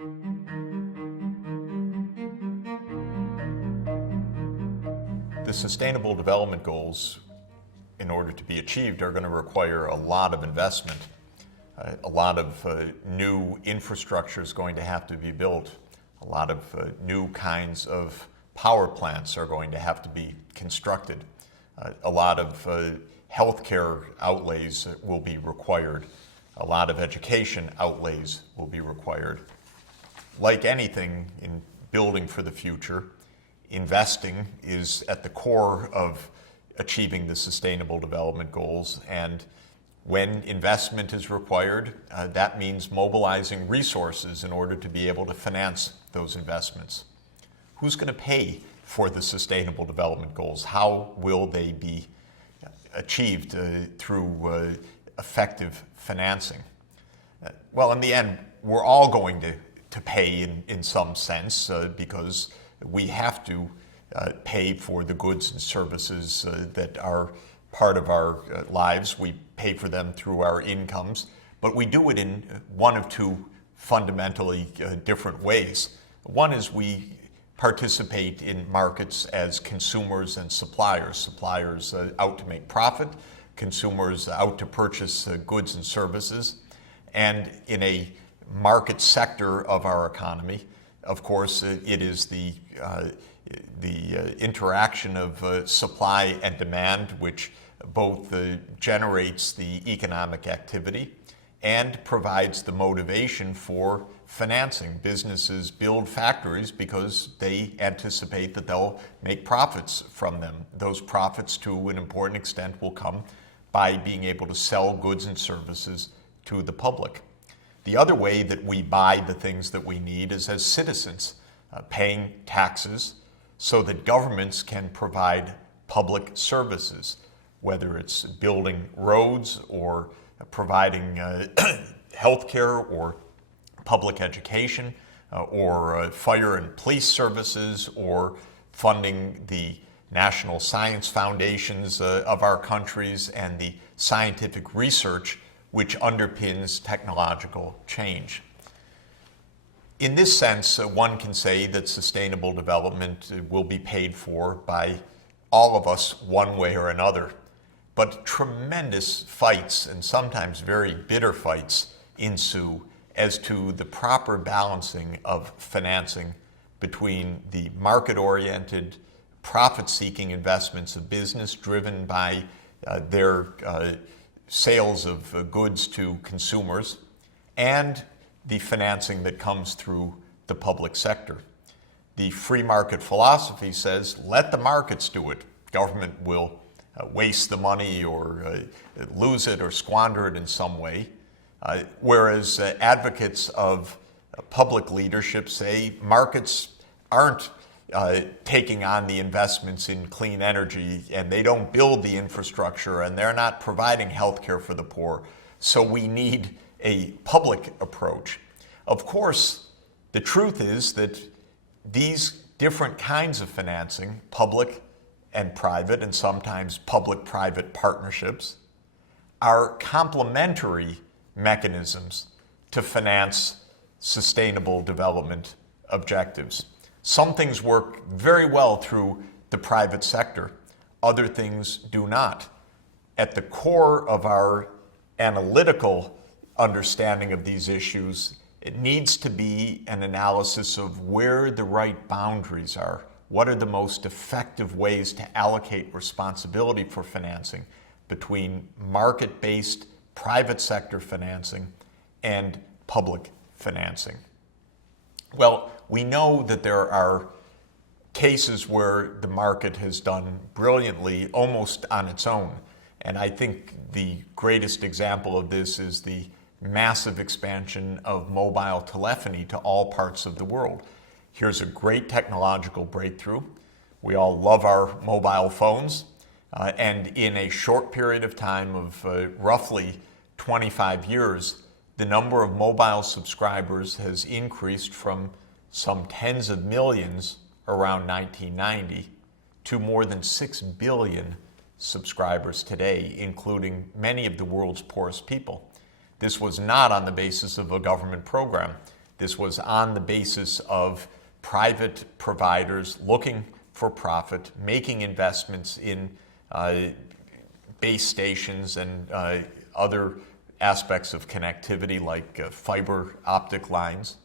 The Sustainable Development Goals, in order to be achieved, are going to require a lot of investment. A lot of new infrastructure is going to have to be built. A lot of new kinds of power plants are going to have to be constructed. A lot of healthcare outlays will be required. A lot of education outlays will be required. Like anything in building for the future, investing is at the core of achieving the Sustainable Development Goals, and when investment is required, that means mobilizing resources in order to be able to finance those investments. Who's going to pay for the Sustainable Development Goals? How will they be achieved through effective financing? Well, in the end, we're all going to pay in some sense because we have to pay for the goods and services that are part of our lives. We pay for them through our incomes, but we do it in one of two fundamentally different ways. One is we participate in markets as consumers and suppliers. Suppliers out to make profit, consumers out to purchase goods and services. And in a market sector of our economy, of course, it is the interaction of supply and demand which both generates the economic activity and provides the motivation for financing. Businesses build factories because they anticipate that they'll make profits from them. Those profits, to an important extent, will come by being able to sell goods and services to the public. The other way that we buy the things that we need is as citizens, paying taxes so that governments can provide public services, whether it's building roads or providing health care or public education or fire and police services or funding the national science foundations of our countries and the scientific research which underpins technological change. In this sense, one can say that sustainable development will be paid for by all of us one way or another. But tremendous fights, and sometimes very bitter fights, ensue as to the proper balancing of financing between the market-oriented, profit-seeking investments of business driven by their sales of goods to consumers and the financing that comes through the public sector. The free market philosophy says, let the markets do it. Government will waste the money or lose it or squander it in some way. Whereas advocates of public leadership say markets aren't taking on the investments in clean energy, and they don't build the infrastructure, and they're not providing health care for the poor. So we need a public approach. Of course, the truth is that these different kinds of financing, public and private, and sometimes public-private partnerships, are complementary mechanisms to finance sustainable development objectives. Some things work very well through the private sector. Other things do not. At the core of our analytical understanding of these issues, it needs to be an analysis of where the right boundaries are. What are the most effective ways to allocate responsibility for financing between market-based private sector financing and public financing? Well, we know that there are cases where the market has done brilliantly almost on its own. And I think the greatest example of this is the massive expansion of mobile telephony to all parts of the world. Here's a great technological breakthrough. We all love our mobile phones. And in a short period of time of roughly 25 years, the number of mobile subscribers has increased from some tens of millions around 1990 to more than 6 billion subscribers today, including many of the world's poorest people. This was not on the basis of a government program. This was on the basis of private providers looking for profit, making investments in base stations and other aspects of connectivity like fiber optic lines,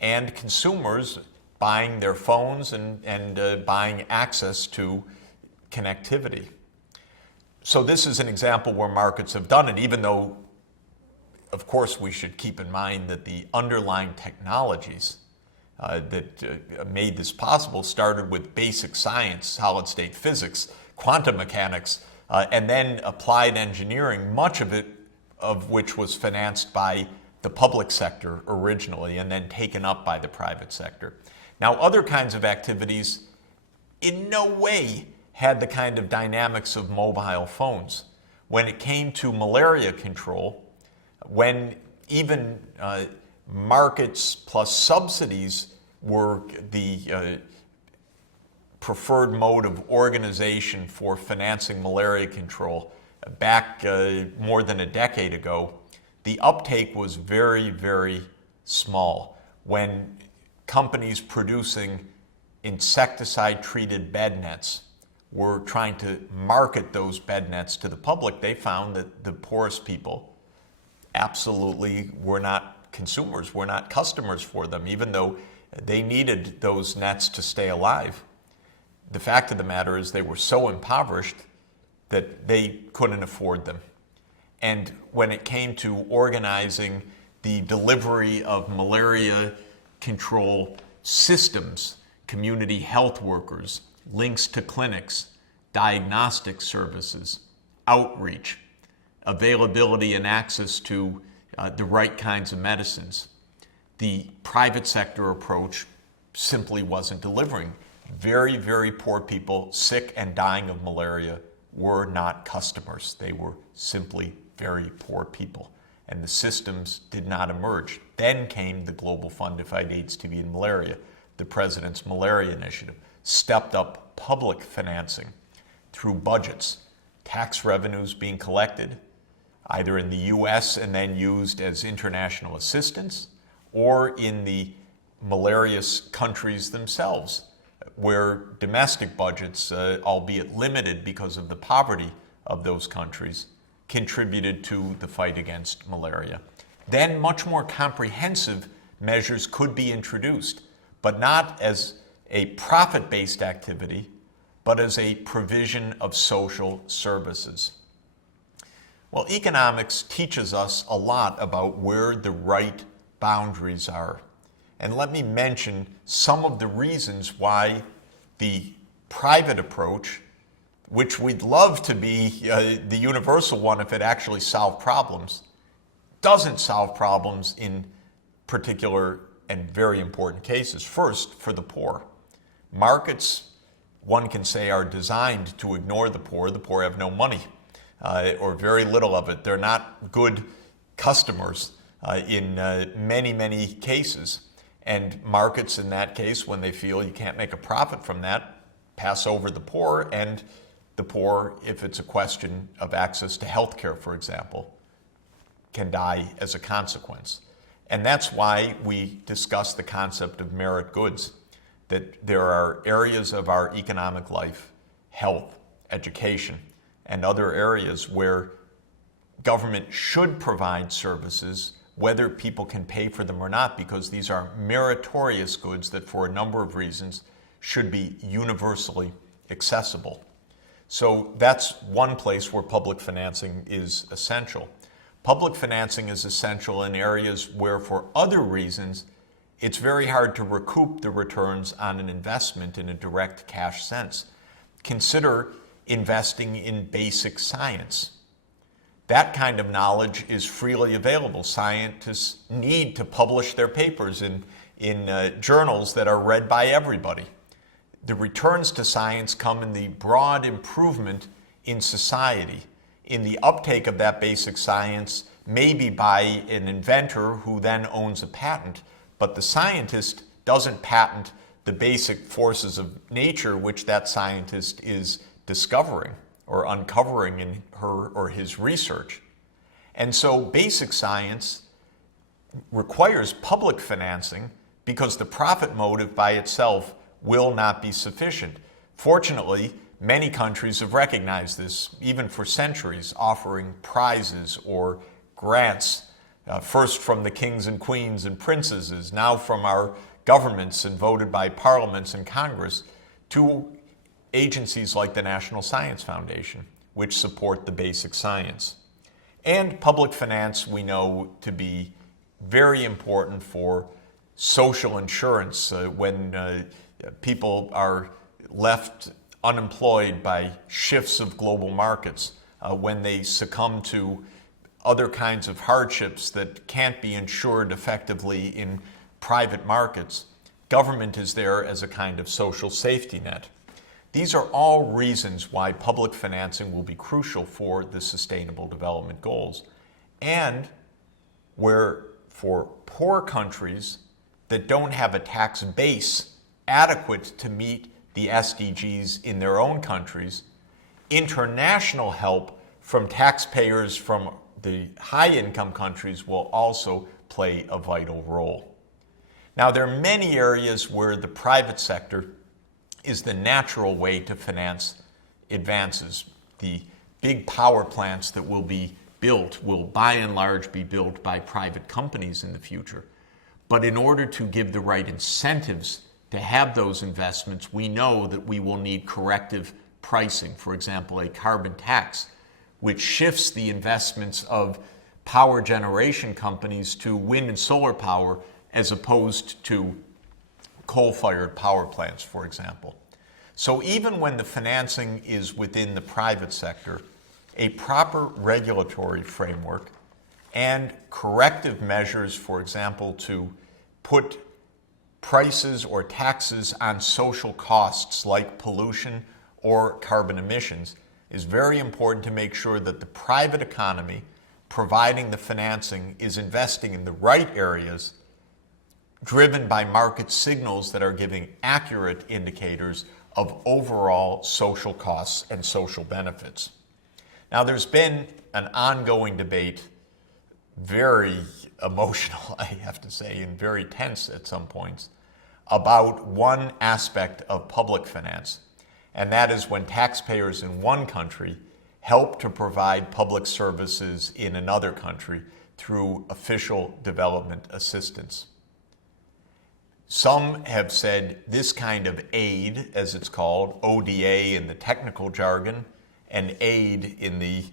and consumers buying their phones and buying access to connectivity. So this is an example where markets have done it, even though, of course, we should keep in mind that the underlying technologies that made this possible started with basic science, solid-state physics, quantum mechanics, and then applied engineering, much of it of which was financed by the public sector originally and then taken up by the private sector. Now, other kinds of activities in no way had the kind of dynamics of mobile phones. When it came to malaria control, when even markets plus subsidies were the preferred mode of organization for financing malaria control back more than a decade ago, the uptake was very, very small. When companies producing insecticide-treated bed nets were trying to market those bed nets to the public, they found that the poorest people absolutely were not consumers, were not customers for them, even though they needed those nets to stay alive. The fact of the matter is they were so impoverished that they couldn't afford them. And when it came to organizing the delivery of malaria control systems, community health workers, links to clinics, diagnostic services, outreach, availability and access to the right kinds of medicines, the private sector approach simply wasn't delivering. Very, very poor people, sick and dying of malaria, were not customers. They were simply very poor people, and the systems did not emerge. Then came the Global Fund to Fight AIDS, TB, and Malaria, the President's Malaria Initiative, stepped up public financing through budgets, tax revenues being collected either in the U.S. and then used as international assistance, or in the malarious countries themselves, where domestic budgets, albeit limited because of the poverty of those countries, contributed to the fight against malaria. Then much more comprehensive measures could be introduced, but not as a profit-based activity, but as a provision of social services. Well, economics teaches us a lot about where the right boundaries are. And let me mention some of the reasons why the private approach, which we'd love to be the universal one if it actually solved problems, doesn't solve problems in particular and very important cases. First, for the poor. Markets, one can say, are designed to ignore the poor. The poor have no money, or very little of it. They're not good customers in many, many cases. And markets in that case, when they feel you can't make a profit from that, pass over the poor, and the poor, if it's a question of access to health care, for example, can die as a consequence. And that's why we discuss the concept of merit goods, that there are areas of our economic life, health, education, and other areas where government should provide services, whether people can pay for them or not, because these are meritorious goods that for a number of reasons should be universally accessible. So that's one place where public financing is essential. Public financing is essential in areas where for other reasons it's very hard to recoup the returns on an investment in a direct cash sense. Consider investing in basic science. That kind of knowledge is freely available. Scientists need to publish their papers in journals that are read by everybody. The returns to science come in the broad improvement in society, in the uptake of that basic science, maybe by an inventor who then owns a patent, but the scientist doesn't patent the basic forces of nature which that scientist is discovering or uncovering in her or his research. And so basic science requires public financing because the profit motive by itself will not be sufficient. Fortunately, many countries have recognized this, even for centuries, offering prizes or grants, first from the kings and queens and princesses, now from our governments and voted by parliaments and Congress, to agencies like the National Science Foundation, which support the basic science. And public finance we know to be very important for social insurance when people are left unemployed by shifts of global markets, when they succumb to other kinds of hardships that can't be insured effectively in private markets. Government is there as a kind of social safety net. These are all reasons why public financing will be crucial for the Sustainable Development Goals, and where for poor countries that don't have a tax base adequate to meet the SDGs in their own countries, international help from taxpayers from the high-income countries will also play a vital role. Now, there are many areas where the private sector is the natural way to finance advances. The big power plants that will be built will by and large be built by private companies in the future. But in order to give the right incentives to have those investments, we know that we will need corrective pricing. For example, a carbon tax, which shifts the investments of power generation companies to wind and solar power as opposed to coal-fired power plants, for example. So even when the financing is within the private sector, a proper regulatory framework and corrective measures, for example, to put prices or taxes on social costs like pollution or carbon emissions, is very important to make sure that the private economy providing the financing is investing in the right areas, driven by market signals that are giving accurate indicators of overall social costs and social benefits. Now, there's been an ongoing debate, very emotional, I have to say, and very tense at some points, about one aspect of public finance, and that is when taxpayers in one country help to provide public services in another country through official development assistance. Some have said this kind of aid, as it's called, ODA in the technical jargon, and aid in the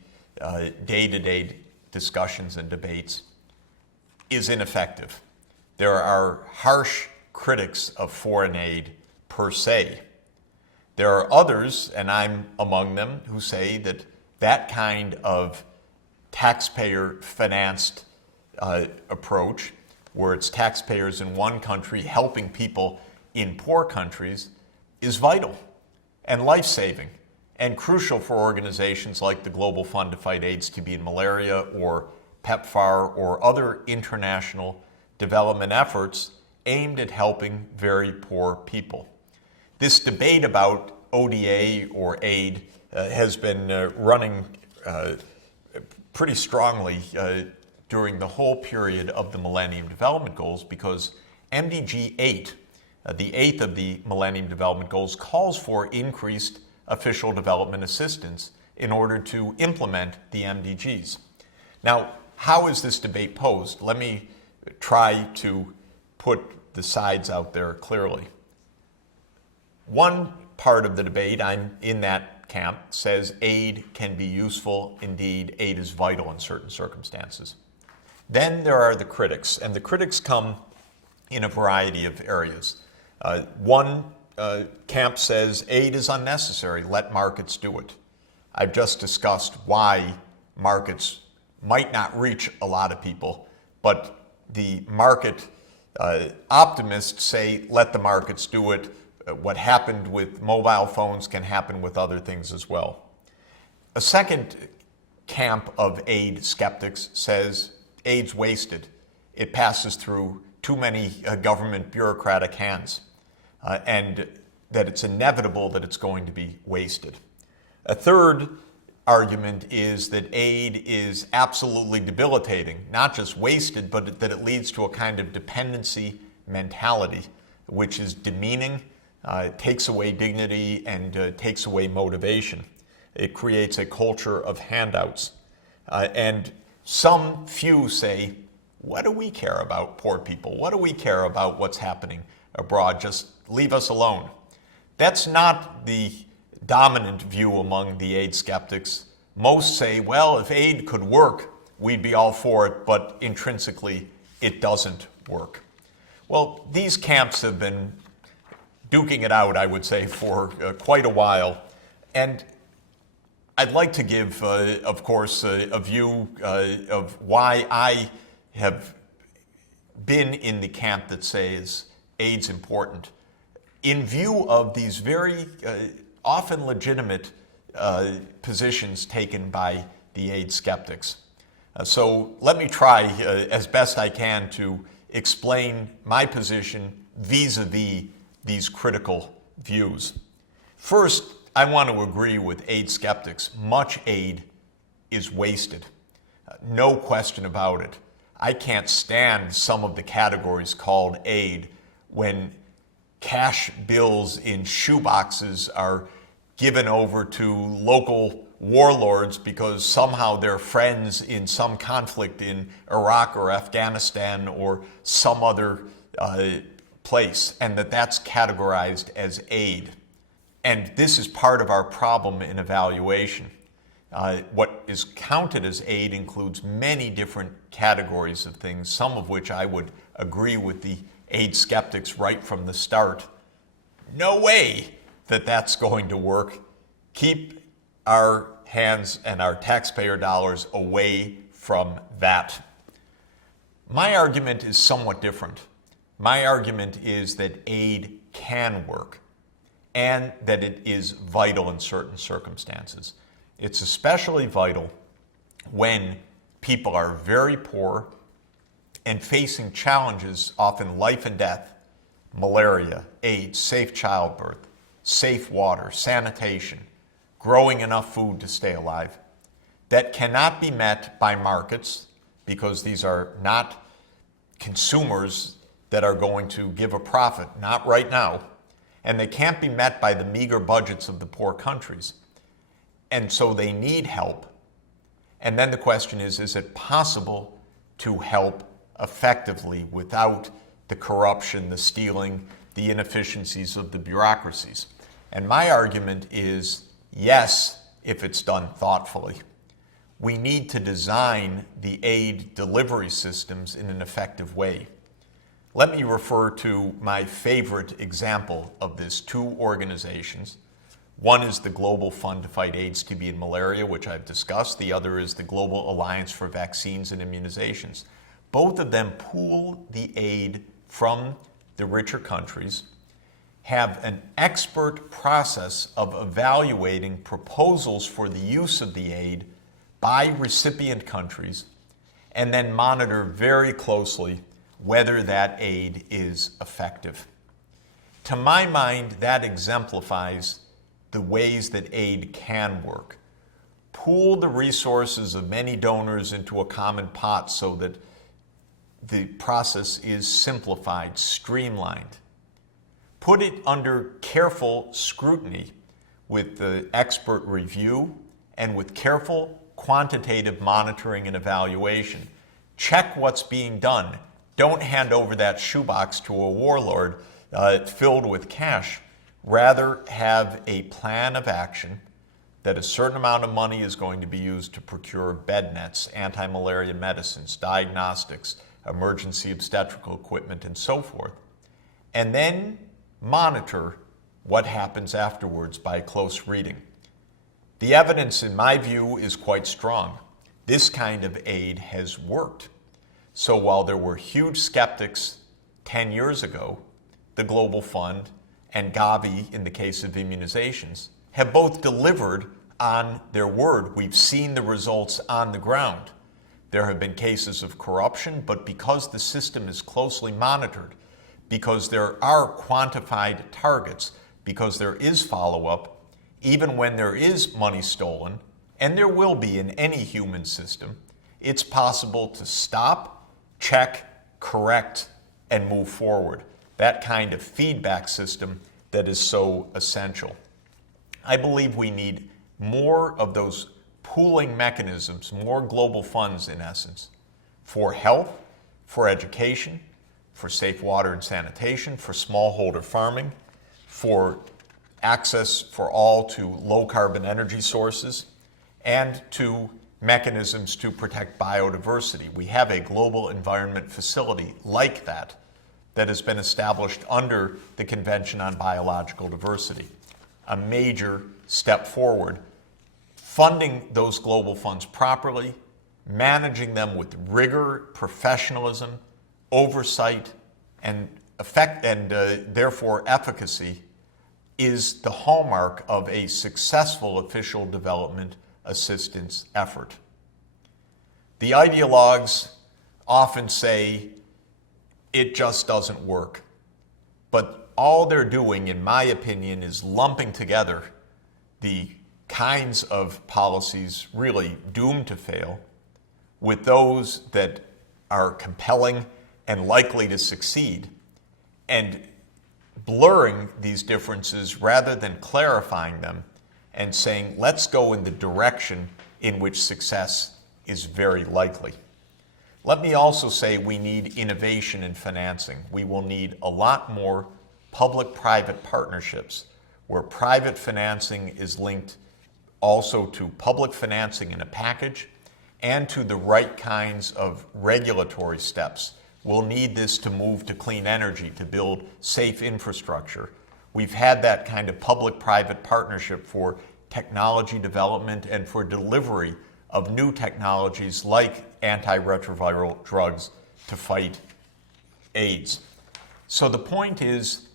day-to-day discussions and debates, is ineffective. There are harsh critics of foreign aid per se. There are others, and I'm among them, who say that that kind of taxpayer-financed approach, where it's taxpayers in one country helping people in poor countries, is vital and life-saving and crucial for organizations like the Global Fund to Fight AIDS, TB, and Malaria, or PEPFAR, or other international development efforts aimed at helping very poor people. This debate about ODA or aid has been running pretty strongly during the whole period of the Millennium Development Goals, because MDG 8, the eighth of the Millennium Development Goals, calls for increased official development assistance in order to implement the MDGs. Now, how is this debate posed? Let me try to put the sides out there clearly. One part of the debate, I'm in that camp, says aid can be useful. Indeed, aid is vital in certain circumstances. Then there are the critics, and the critics come in a variety of areas. One camp says aid is unnecessary, let markets do it. I've just discussed why markets might not reach a lot of people, but the market optimists say let the markets do it. What happened with mobile phones can happen with other things as well. A second camp of aid skeptics says aid's wasted. It passes through too many government bureaucratic hands, and that it's inevitable that it's going to be wasted. A third argument is that aid is absolutely debilitating, not just wasted, but that it leads to a kind of dependency mentality, which is demeaning, takes away dignity, and takes away motivation. It creates a culture of handouts. And some few say, what do we care about poor people? What do we care about what's happening abroad? Just leave us alone. That's not the dominant view among the aid skeptics. Most say, well, if aid could work, we'd be all for it, but intrinsically, it doesn't work. Well, these camps have been duking it out, I would say, for quite a while. And I'd like to give, of course, a view of why I have been in the camp that says aid's important. In view of these very often legitimate positions taken by the aid skeptics. So let me try as best I can to explain my position vis-a-vis these critical views. First, I want to agree with aid skeptics. Much aid is wasted. No question about it. I can't stand some of the categories called aid when cash bills in shoeboxes are given over to local warlords because somehow they're friends in some conflict in Iraq or Afghanistan or some other place, and that's categorized as aid. And this is part of our problem in evaluation. What is counted as aid includes many different categories of things, some of which I would agree with the aid skeptics right from the start. No way that that's going to work. Keep our hands and our taxpayer dollars away from that. My argument is somewhat different. My argument is that aid can work and that it is vital in certain circumstances. It's especially vital when people are very poor and facing challenges, often life and death, malaria, AIDS, safe childbirth, safe water, sanitation, growing enough food to stay alive, that cannot be met by markets because these are not consumers that are going to give a profit, not right now, and they can't be met by the meager budgets of the poor countries. And so they need help. And then the question is it possible to help effectively without the corruption, the stealing, the inefficiencies of the bureaucracies? And my argument is yes, if it's done thoughtfully. We need to design the aid delivery systems in an effective way. Let me refer to my favorite example of this, two organizations. One is the Global Fund to Fight AIDS, TB, and Malaria, which I've discussed. The other is the Global Alliance for Vaccines and Immunizations. Both of them pool the aid from the richer countries, have an expert process of evaluating proposals for the use of the aid by recipient countries, and then monitor very closely whether that aid is effective. To my mind, that exemplifies the ways that aid can work. Pool the resources of many donors into a common pot so that the process is simplified, streamlined. Put it under careful scrutiny with the expert review and with careful quantitative monitoring and evaluation. Check what's being done. Don't hand over that shoebox to a warlord filled with cash. Rather, have a plan of action that a certain amount of money is going to be used to procure bed nets, anti-malaria medicines, diagnostics, emergency obstetrical equipment, and so forth. And then monitor what happens afterwards by close reading. The evidence, in my view, is quite strong. This kind of aid has worked. So while there were huge skeptics 10 years ago, the Global Fund and Gavi, in the case of immunizations, have both delivered on their word. We've seen the results on the ground. There have been cases of corruption, but because the system is closely monitored, because there are quantified targets, because there is follow-up, even when there is money stolen and there will be in any human system, it's possible to stop, check, correct, and move forward. That kind of feedback system that is so essential. I believe we need more of those pooling mechanisms, more global funds in essence, for health, for education, for safe water and sanitation, for smallholder farming, for access for all to low carbon energy sources, and to mechanisms to protect biodiversity. We have a global environment facility like that has been established under the Convention on Biological Diversity. A major step forward. Funding those global funds properly, managing them with rigor, professionalism, oversight, and therefore efficacy is the hallmark of a successful official development assistance effort. The ideologues often say it just doesn't work, but all they're doing, in my opinion, is lumping together the kinds of policies really doomed to fail with those that are compelling and likely to succeed, and blurring these differences rather than clarifying them and saying, let's go in the direction in which success is very likely. Let me also say we need innovation in financing. We will need a lot more public-private partnerships where private financing is linked also to public financing in a package and to the right kinds of regulatory steps. We'll need this to move to clean energy, to build safe infrastructure. We've had that kind of public-private partnership for technology development and for delivery of new technologies like antiretroviral drugs to fight AIDS. So the point is,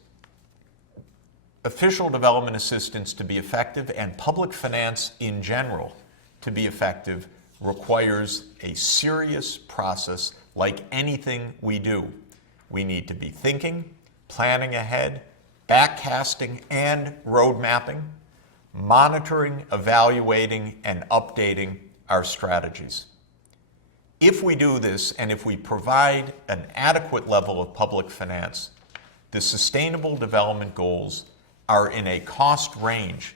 official development assistance to be effective and public finance in general to be effective requires a serious process like anything we do. We need to be thinking, planning ahead, backcasting and road mapping, monitoring, evaluating, and updating our strategies. If we do this, and if we provide an adequate level of public finance, the Sustainable Development Goals are in a cost range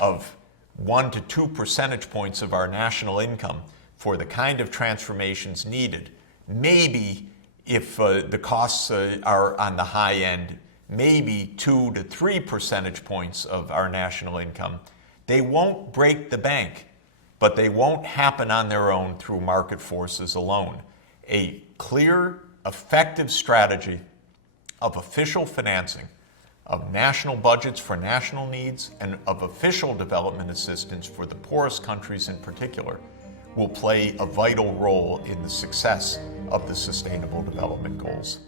of 1 to 2 percentage points of our national income for the kind of transformations needed. Maybe if the costs are on the high end, maybe 2 to 3 percentage points of our national income. They won't break the bank, but they won't happen on their own through market forces alone. A clear, effective strategy of official financing, of national budgets for national needs, and of official development assistance for the poorest countries in particular will play a vital role in the success of the Sustainable Development Goals.